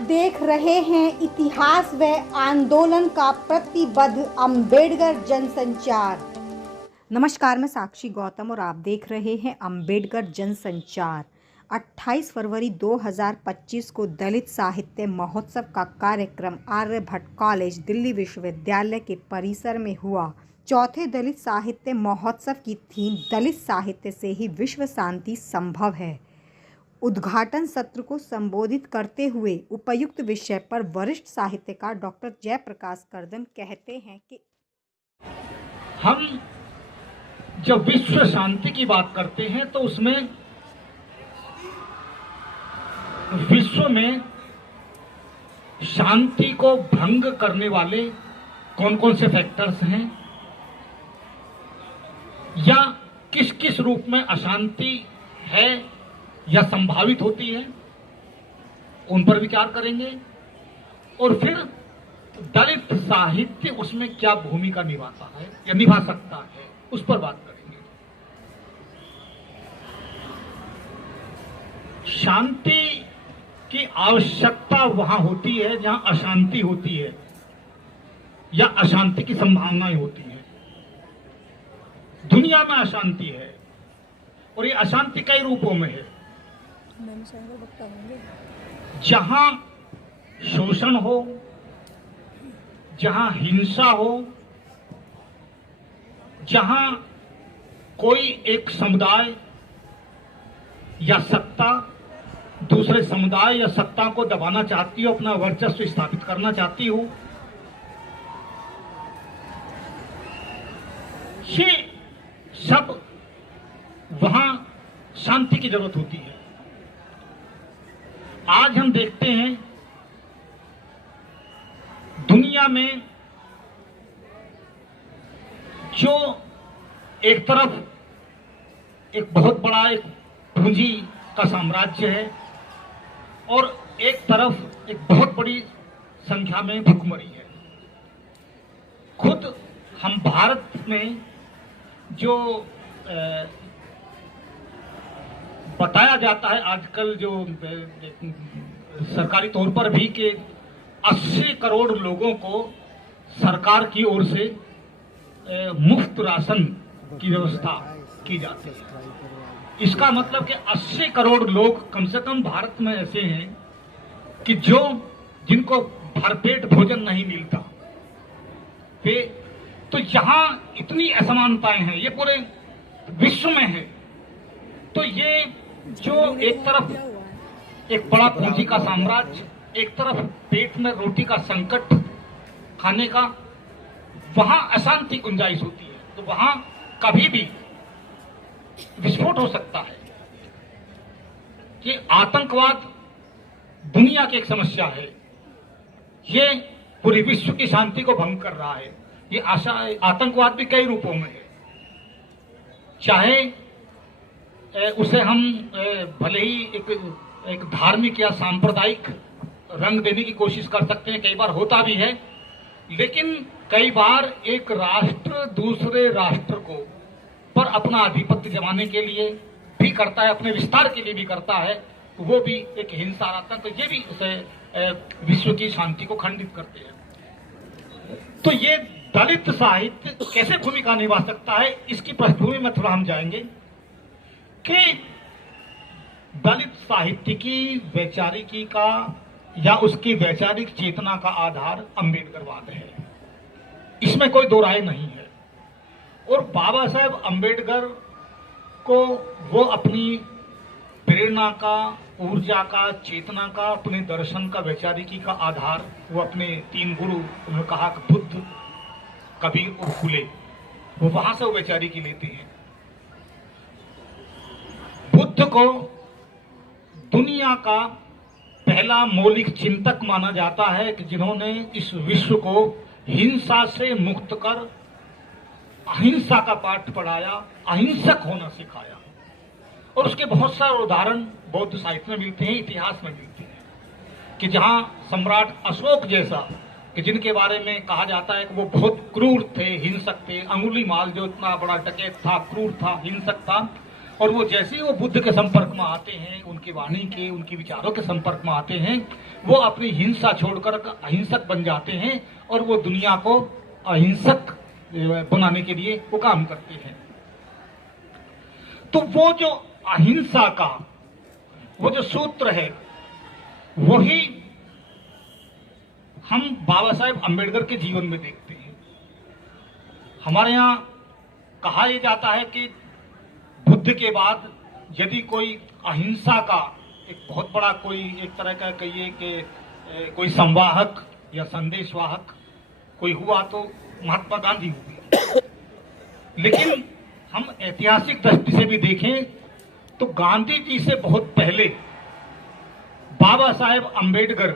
देख रहे हैं इतिहास व आंदोलन का प्रतिबद्ध अम्बेडकर जनसंचार। नमस्कार, मैं साक्षी गौतम और आप देख रहे हैं अम्बेडकर जनसंचार। 28 फरवरी 2025 को दलित साहित्य महोत्सव का कार्यक्रम आर्यभट्ट कॉलेज दिल्ली विश्वविद्यालय के परिसर में हुआ। चौथे दलित साहित्य महोत्सव की थीम दलित साहित्य से ही विश्व शांति संभव है। उद्घाटन सत्र को संबोधित करते हुए उपयुक्त विषय पर वरिष्ठ साहित्यकार डॉक्टर जयप्रकाश कर्दम कहते हैं कि हम जब विश्व शांति की बात करते हैं तो उसमें विश्व में शांति को भंग करने वाले कौन कौन से फैक्टर्स हैं या किस किस रूप में अशांति है या संभावित होती है, उन पर विचार करेंगे। और फिर दलित साहित्य उसमें क्या भूमिका निभाता है या निभा सकता है, उस पर बात करेंगे। शांति की आवश्यकता वहां होती है जहां अशांति होती है या अशांति की संभावनाएं होती है। दुनिया में अशांति है और ये अशांति कई रूपों में है। जहां शोषण हो, जहां हिंसा हो, जहां कोई एक समुदाय या सत्ता दूसरे समुदाय या सत्ता को दबाना चाहती हो, अपना वर्चस्व स्थापित करना चाहती हो, ये सब वहां शांति की जरूरत होती है। आज हम देखते हैं दुनिया में जो एक तरफ एक बहुत बड़ा एक पूंजी का साम्राज्य है और एक तरफ एक बहुत बड़ी संख्या में भुखमरी है। खुद हम भारत में जो बताया जाता है आजकल, जो सरकारी तौर पर भी, कि 80 करोड़ लोगों को सरकार की ओर से मुफ्त राशन की व्यवस्था की जाती है। इसका मतलब कि 80 करोड़ लोग कम से कम भारत में ऐसे हैं कि जिनको भरपेट भोजन नहीं मिलता। तो यहाँ इतनी असमानताएं हैं, ये पूरे विश्व में है। तो ये जो एक तरफ एक बड़ा पूंजी का साम्राज्य, एक तरफ पेट में रोटी का संकट खाने का, वहां अशांति गुंजाइश होती है। तो वहां कभी भी विस्फोट हो सकता है। कि आतंकवाद दुनिया की एक समस्या है, ये पूरे विश्व की शांति को भंग कर रहा है। ये आतंकवाद भी कई रूपों में है, चाहे उसे हम भले ही एक धार्मिक या सांप्रदायिक रंग देने की कोशिश कर सकते हैं, कई बार होता भी है, लेकिन कई बार एक राष्ट्र दूसरे राष्ट्र को पर अपना आधिपत्य जमाने के लिए भी करता है, अपने विस्तार के लिए भी करता है, तो वो भी एक हिंसात्मक, तो ये भी उसे विश्व की शांति को खंडित करते हैं। तो ये दलित साहित्य कैसे भूमिका निभा सकता है, इसकी पृष्ठभूमि में थोड़ा हम जाएंगे कि दलित साहित्य की वैचारिकी का या उसकी वैचारिक चेतना का आधार अम्बेडकरवाद है। इसमें कोई दो राय नहीं है। और बाबा साहेब अम्बेडकर को वो अपनी प्रेरणा का, ऊर्जा का, चेतना का, अपने दर्शन का, वैचारिकी का आधार वो अपने 3 गुरु, उन्होंने कहा कि बुद्ध, कबीर और फुले, वो वहां से वो वैचारिकी लेते हैं। बुद्ध को दुनिया का पहला मौलिक चिंतक माना जाता है कि जिन्होंने इस विश्व को हिंसा से मुक्त कर अहिंसा का पाठ पढ़ाया, अहिंसक होना सिखाया। और उसके बहुत सारे उदाहरण बौद्ध साहित्य में मिलते हैं, इतिहास में मिलते हैं, कि जहां सम्राट अशोक जैसा, कि जिनके बारे में कहा जाता है कि वो बहुत क्रूर थे, हिंसक थे, अंगुलीमाल जो इतना बड़ा डकैत था, क्रूर था, हिंसक था, और वो जैसे ही वो बुद्ध के संपर्क में आते हैं, उनकी वाणी के, उनके विचारों के संपर्क में आते हैं, वो अपनी हिंसा छोड़कर अहिंसक बन जाते हैं और वो दुनिया को अहिंसक बनाने के लिए वो काम करते हैं। तो वो जो अहिंसा का वो जो सूत्र है, वही हम बाबा साहेब अम्बेडकर के जीवन में देखते हैं। हमारे यहाँ कहा यह जाता है कि बुद्ध के बाद यदि कोई अहिंसा का एक बहुत बड़ा कोई एक तरह का कहिए कि कोई संवाहक या संदेशवाहक कोई हुआ तो महात्मा गांधी हुए। लेकिन हम ऐतिहासिक दृष्टि से भी देखें तो गांधी जी से बहुत पहले बाबा साहेब अम्बेडकर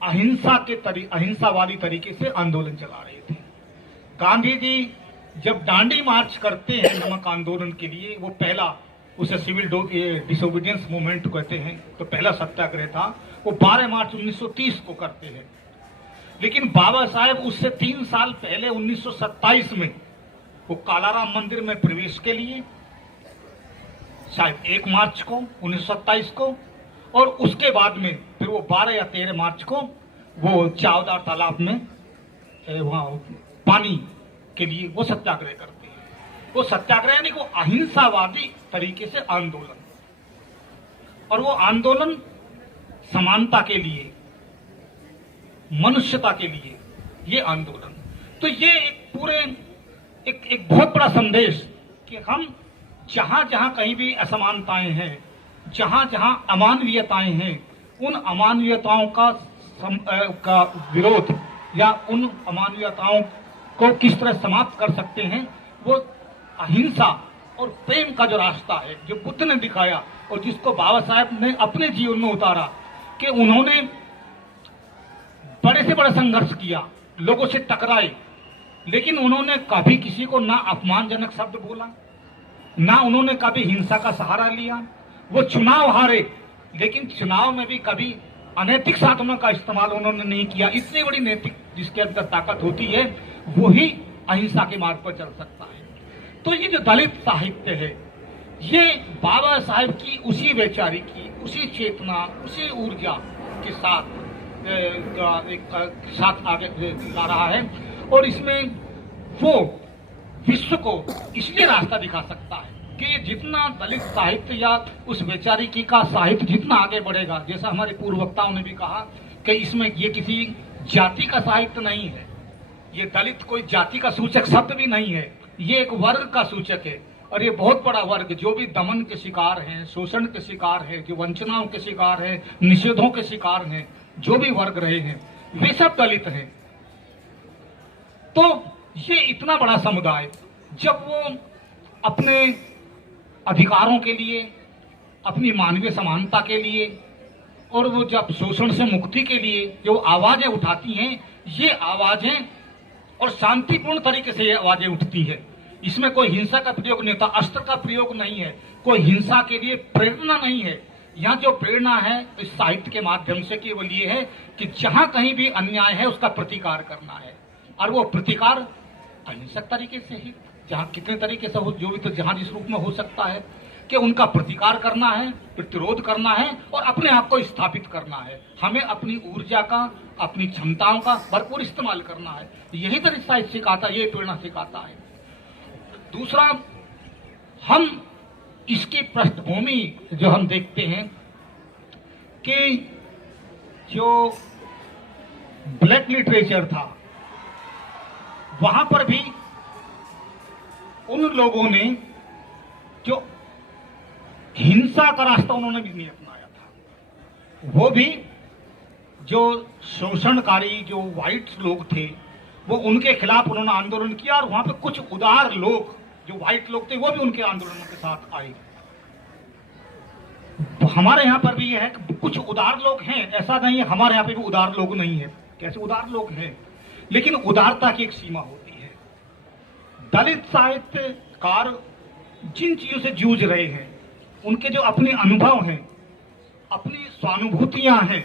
अहिंसावादी तरीके से आंदोलन चला रहे थे। गांधी जी जब दांडी मार्च करते हैं नमक आंदोलन के लिए, वो पहला उसे सिविल डिसोबीडियंस मूवमेंट कहते हैं, तो पहला सत्याग्रह था, वो 12 मार्च 1930 को करते हैं। लेकिन बाबा साहेब उससे 3 साल पहले 1927 में वो कालाराम मंदिर में प्रवेश के लिए, शायद 1 मार्च को 1927 को, और उसके बाद में फिर वो 12 या 13 मार्च को वो चावदार तालाब में वहां पानी के लिए वो सत्याग्रह करते हैं। वो सत्याग्रह यानी वो अहिंसावादी तरीके से आंदोलन, और वो आंदोलन समानता के लिए, मनुष्यता के लिए ये आंदोलन। तो ये एक पूरे एक बहुत बड़ा संदेश कि हम जहां जहां कहीं भी असमानताएं हैं, जहां जहां अमानवीयताएं हैं, उन अमानवीयताओं का विरोध या उन अमानवीयताओं को किस तरह समाप्त कर सकते हैं, वो अहिंसा और प्रेम का जो रास्ता है जो बुद्ध ने दिखाया और जिसको बाबा साहेब ने अपने जीवन में उतारा, कि उन्होंने बड़े से बड़ा संघर्ष किया, लोगों से टकराए, लेकिन उन्होंने कभी किसी को ना अपमानजनक शब्द बोला, ना उन्होंने कभी हिंसा का सहारा लिया। वो चुनाव हारे, लेकिन चुनाव में भी कभी अनैतिक साधनों का इस्तेमाल उन्होंने नहीं किया। इतनी बड़ी नैतिक जिसके अंदर ताकत होती है, वही अहिंसा के मार्ग पर चल सकता है। तो ये जो दलित साहित्य है, ये बाबा साहेब की उसी वैचारिकी, उसी चेतना, उसी ऊर्जा के साथ आगे ला रहा है, और इसमें वो विश्व को इसलिए रास्ता दिखा सकता है कि जितना दलित साहित्य या उस वैचारिकी का साहित्य जितना आगे बढ़ेगा, जैसा हमारे पूर्व वक्ताओं ने भी कहा कि इसमें ये किसी जाति का साहित्य नहीं है, ये दलित कोई जाति का सूचक शब्द भी नहीं है, ये एक वर्ग का सूचक है। और ये बहुत बड़ा वर्ग जो भी दमन के शिकार हैं, शोषण के शिकार है, जो वंचनाओं के शिकार है, निषेधों के शिकार हैं, जो भी वर्ग रहे हैं, वे सब दलित हैं। तो ये इतना बड़ा समुदाय जब वो अपने अधिकारों के लिए, अपनी मानवीय समानता के लिए, और वो जब शोषण से मुक्ति के लिए जो आवाजें उठाती हैं, ये आवाजें और शांतिपूर्ण तरीके से ये आवाजें उठती है, इसमें कोई हिंसा का प्रयोग नहीं होता, अस्त्र का प्रयोग नहीं है, कोई हिंसा के लिए प्रेरणा नहीं है। यहाँ जो प्रेरणा है इस साहित्य के माध्यम से केवल ये है कि जहां कहीं भी अन्याय है उसका प्रतिकार करना है, और वो प्रतिकार अहिंसक तरीके से ही, जहाँ कितने तरीके से हो, जो भी तो जहाँ जिस रूप में हो सकता है, कि उनका प्रतिकार करना है, प्रतिरोध करना है और अपने आप को स्थापित करना है। हमें अपनी ऊर्जा का, अपनी क्षमताओं का भरपूर इस्तेमाल करना है। यही तो साहित्य सिखाता है, यही प्रेरणा सिखाता है। दूसरा, हम इसकी पृष्ठभूमि जो हम देखते हैं कि जो ब्लैक लिटरेचर था, वहां पर भी उन लोगों ने जो हिंसा का रास्ता उन्होंने भी नहीं अपनाया था, वो भी जो शोषणकारी जो व्हाइट लोग थे, वो उनके खिलाफ उन्होंने आंदोलन किया, और वहां पे कुछ उदार लोग जो व्हाइट लोग थे वो भी उनके आंदोलनों के साथ आए। हमारे यहाँ पर भी ये है कि कुछ उदार लोग हैं, ऐसा नहीं है हमारे यहाँ पे भी उदार लोग नहीं है, कैसे उदार लोग हैं, लेकिन उदारता की एक सीमा होती है। दलित साहित्यकार जिन चीजों से जूझ रहे हैं, उनके जो अपने अनुभव हैं, अपनी स्वानुभूतियां हैं,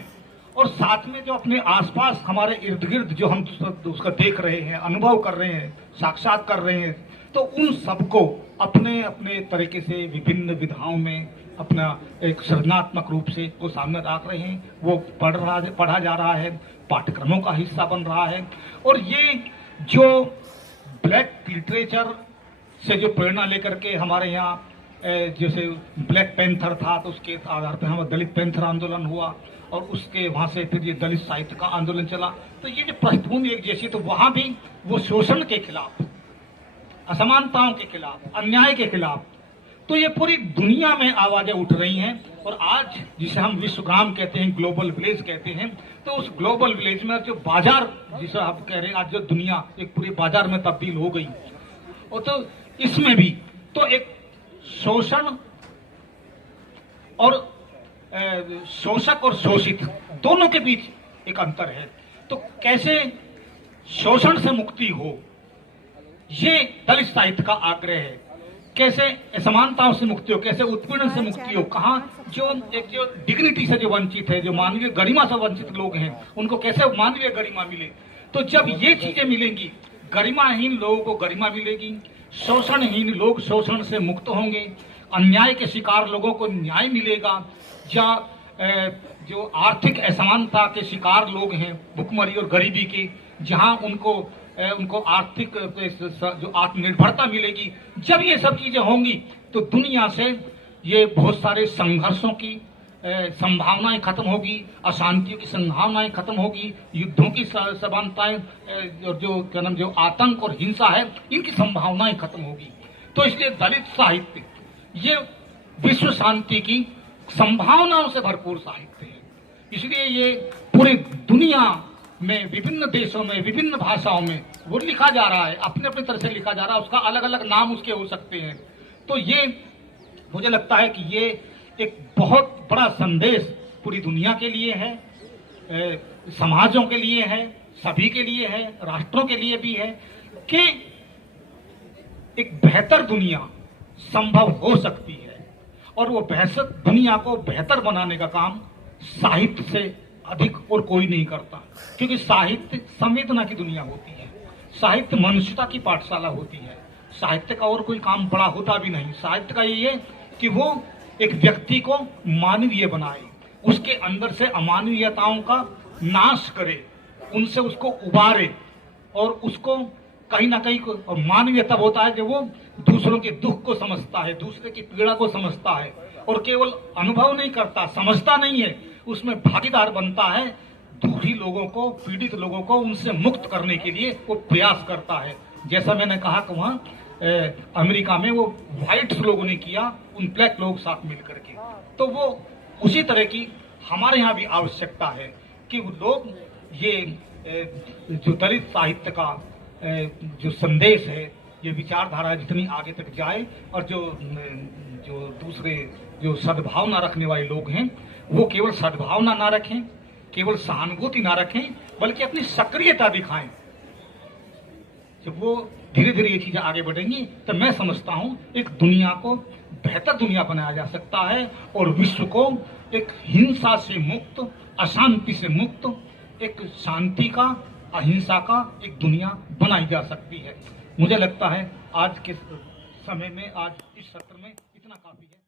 और साथ में जो अपने आसपास हमारे इर्द गिर्द जो हम उसका देख रहे हैं, अनुभव कर रहे हैं, साक्षात कर रहे हैं, तो उन सबको अपने अपने तरीके से विभिन्न विधाओं में अपना एक सृजनात्मक रूप से वो सामने रख रहे हैं। वो पढ़ा जा रहा है, पाठ्यक्रमों का हिस्सा बन रहा है। और ये जो ब्लैक लिटरेचर से जो प्रेरणा लेकर के हमारे यहाँ जैसे ब्लैक पैंथर था, तो उसके आधार पर हमारा दलित पैंथर आंदोलन हुआ, और उसके वहाँ से फिर ये दलित साहित्य का आंदोलन चला। तो ये जो पृष्ठभूमि एक जैसी, तो वहाँ भी वो शोषण के खिलाफ, असमानताओं के खिलाफ, अन्याय के खिलाफ, तो ये पूरी दुनिया में आवाजें उठ रही हैं। और आज जिसे हम विश्वग्राम कहते हैं, ग्लोबल विलेज कहते हैं, तो उस ग्लोबल विलेज में जो बाजार जिसे आप कह रहे हैं, आज जो दुनिया एक पूरे बाजार में तब्दील हो गई, और तो इसमें भी तो एक शोषण और शोषक और शोषित दोनों के बीच एक अंतर है। तो कैसे शोषण से मुक्ति हो, ये दलित साहित्य का आग्रह है। कैसे असमानताओं से मुक्ति हो, कैसे उत्पीड़न से मुक्ति हो, कहाँ जो डिग्निटी से जो वंचित है, जो मानवीय गरिमा से वंचित लोग हैं, उनको कैसे मानवीय गरिमा मिले। तो जब ये चीजें मिलेंगी, गरिमाहीन लोगों को गरिमा मिलेगी, शोषणहीन लोग शोषण से मुक्त होंगे, अन्याय के शिकार लोगों को न्याय मिलेगा, या जो आर्थिक असमानता के शिकार लोग हैं, भुखमरी और गरीबी के, जहां उनको आर्थिक जो आत्मनिर्भरता मिलेगी, जब ये सब चीजें होंगी तो दुनिया से ये बहुत सारे संघर्षों की संभावनाएं खत्म होगी, अशांतियों की संभावनाएं खत्म होगी, युद्धों की समानताएं, जो आतंक और हिंसा है, इनकी संभावनाएं खत्म होगी। तो इसलिए दलित साहित्य ये विश्व शांति की संभावनाओं से भरपूर साहित्य है। इसलिए ये पूरी दुनिया में, विभिन्न देशों में, विभिन्न भाषाओं में वो लिखा जा रहा है, अपने अपने तरह से लिखा जा रहा है। उसका अलग अलग नाम उसके हो सकते हैं। तो ये मुझे लगता है कि ये एक बहुत बड़ा संदेश पूरी दुनिया के लिए है, समाजों के लिए है, सभी के लिए है, राष्ट्रों के लिए भी है, कि एक बेहतर दुनिया संभव हो सकती है। और वो बेहतर दुनिया को बेहतर बनाने का काम साहित्य से अधिक और कोई नहीं करता, क्योंकि साहित्य संवेदना की दुनिया होती है, साहित्य मनुष्यता की पाठशाला होती है। साहित्य का और कोई काम बड़ा होता भी नहीं। साहित्य का ये कि वो एक व्यक्ति को मानवीय बनाए, उसके अंदर से अमानवीयताओं का नाश करे, उनसे उसको उबारे, और उसको कहीं ना कहीं और मानवीय तब होता है जब वो दूसरों के दुख को समझता है, दूसरे की पीड़ा को समझता है, और केवल अनुभव नहीं करता, समझता नहीं है, उसमें भागीदार बनता है। दुखी लोगों को, पीड़ित लोगों को उनसे मुक्त करने के लिए वो प्रयास करता है। जैसा मैंने कहा कि वहाँ अमेरिका में वो व्हाइट्स लोगों ने किया, उन ब्लैक लोग साथ मिल करके, तो वो उसी तरह की हमारे यहाँ भी आवश्यकता है कि वो लोग ये जो दलित साहित्य का जो संदेश है, ये विचारधारा जितनी आगे तक जाए, और जो दूसरे जो सद्भावना रखने वाले लोग हैं, वो केवल सद्भावना ना रखें, केवल सहानुभूति ना रखें, बल्कि अपनी सक्रियता दिखाएं। जब वो धीरे धीरे ये चीजें आगे बढ़ेंगी, तो मैं समझता हूं एक दुनिया को बेहतर दुनिया बनाया जा सकता है, और विश्व को एक हिंसा से मुक्त, अशांति से मुक्त, एक शांति का, अहिंसा का एक दुनिया बनाई जा सकती है। मुझे लगता है आज के समय में, आज इस सत्र में इतना काफी है।